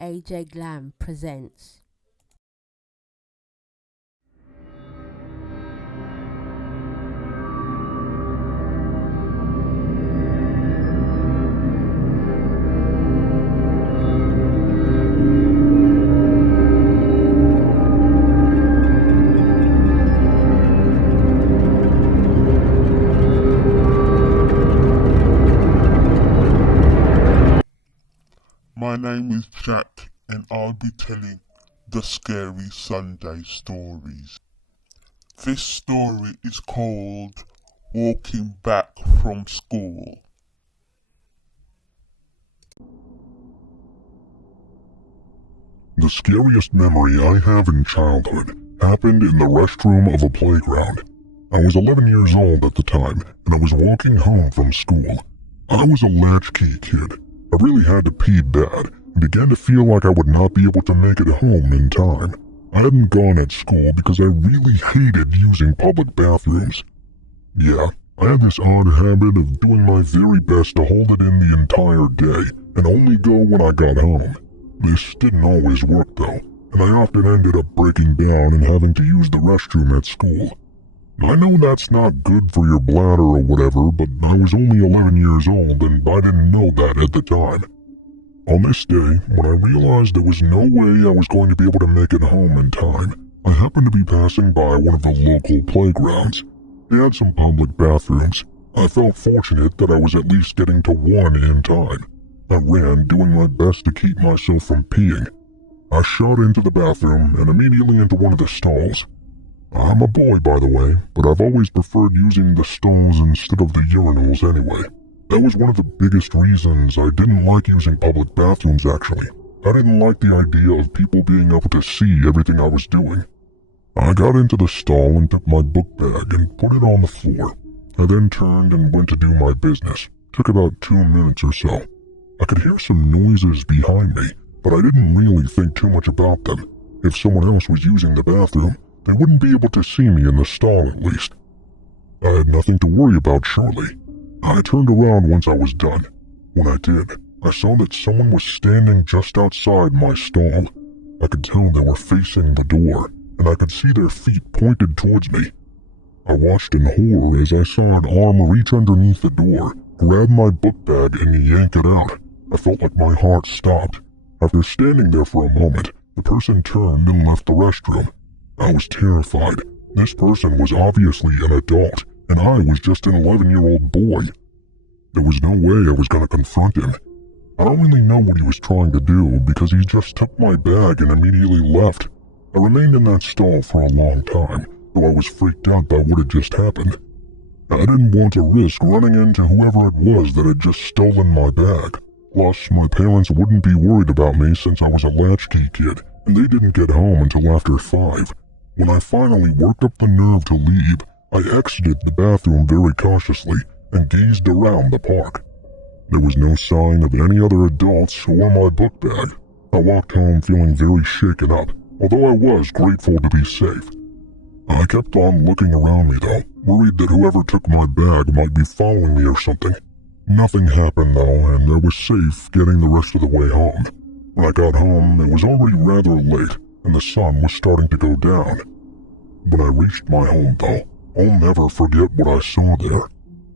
Glam presents. My name is Jack, and I'll be telling the scary Sunday stories. This story is called Walking Back from School. The scariest memory I have in childhood happened in the restroom of a playground. I was 11 years old at the time, and I was walking home from school. I was a latchkey kid. I really had to pee bad, and began to feel like I would not be able to make it home in time. I hadn't gone at school because I really hated using public bathrooms. Yeah, I had this odd habit of doing my very best to hold it in the entire day, and only go when I got home. This didn't always work though, and I often ended up breaking down and having to use the restroom at school. I know that's not good for your bladder or whatever, but I was only 11 years old and I didn't know that at the time. On this day, when I realized there was no way I was going to be able to make it home in time, I happened to be passing by one of the local playgrounds. They had some public bathrooms. I felt fortunate that I was at least getting to one in time. I ran, doing my best to keep myself from peeing. I shot into the bathroom and immediately into one of the stalls. I'm a boy, by the way, but I've always preferred using the stalls instead of the urinals anyway. That was one of the biggest reasons I didn't like using public bathrooms, actually. I didn't like the idea of people being able to see everything I was doing. I got into the stall and took my book bag and put it on the floor. I then turned and went to do my business. Took about 2 minutes or so. I could hear some noises behind me, but I didn't really think too much about them. If someone else was using the bathroom, they wouldn't be able to see me in the stall at least. I had nothing to worry about, surely. I turned around once I was done. When I did, I saw that someone was standing just outside my stall. I could tell they were facing the door, and I could see their feet pointed towards me. I watched in horror as I saw an arm reach underneath the door, grab my book bag, and yank it out. I felt like my heart stopped. After standing there for a moment, the person turned and left the restroom. I was terrified. This person was obviously an adult, and I was just an 11-year-old boy. There was no way I was going to confront him. I don't really know what he was trying to do because he just took my bag and immediately left. I remained in that stall for a long time, though I was freaked out by what had just happened. I didn't want to risk running into whoever it was that had just stolen my bag. Plus, my parents wouldn't be worried about me since I was a latchkey kid, and they didn't get home until after 5. When I finally worked up the nerve to leave, I exited the bathroom very cautiously and gazed around the park. There was no sign of any other adults or my book bag. I walked home feeling very shaken up, although I was grateful to be safe. I kept on looking around me though, worried that whoever took my bag might be following me or something. Nothing happened though, and I was safe getting the rest of the way home. When I got home, it was already rather late, and the sun was starting to go down. When I reached my home though, I'll never forget what I saw there.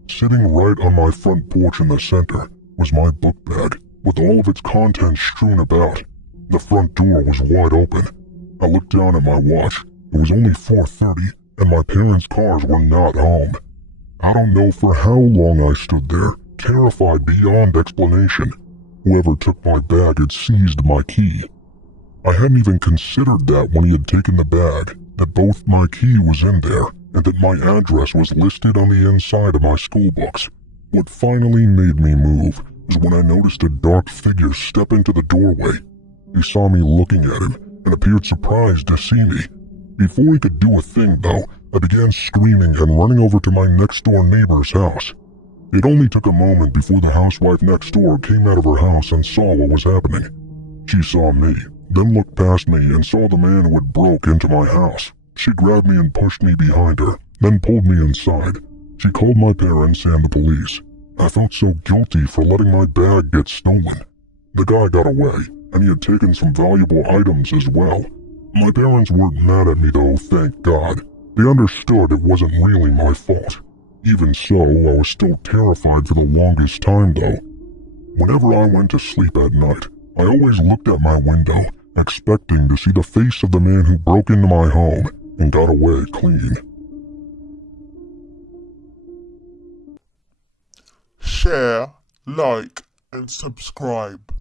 Sitting right on my front porch in the center was my book bag, with all of its contents strewn about. The front door was wide open. I looked down at my watch. It was only 4:30, and my parents' cars were not home. I don't know for how long I stood there, terrified beyond explanation. Whoever took my bag had seized my key. I hadn't even considered that when he had taken the bag, that both my key was in there, and that my address was listed on the inside of my school books. What finally made me move was when I noticed a dark figure step into the doorway. He saw me looking at him, and appeared surprised to see me. Before he could do a thing though, I began screaming and running over to my next-door neighbor's house. It only took a moment before the housewife next door came out of her house and saw what was happening. She saw me, then looked past me and saw the man who had broke into my house. She grabbed me and pushed me behind her, then pulled me inside. She called my parents and the police. I felt so guilty for letting my bag get stolen. The guy got away, and he had taken some valuable items as well. My parents weren't mad at me though, thank God. They understood it wasn't really my fault. Even so, I was still terrified for the longest time though. Whenever I went to sleep at night, I always looked at my window, expecting to see the face of the man who broke into my home and got away clean. Share, like, and subscribe.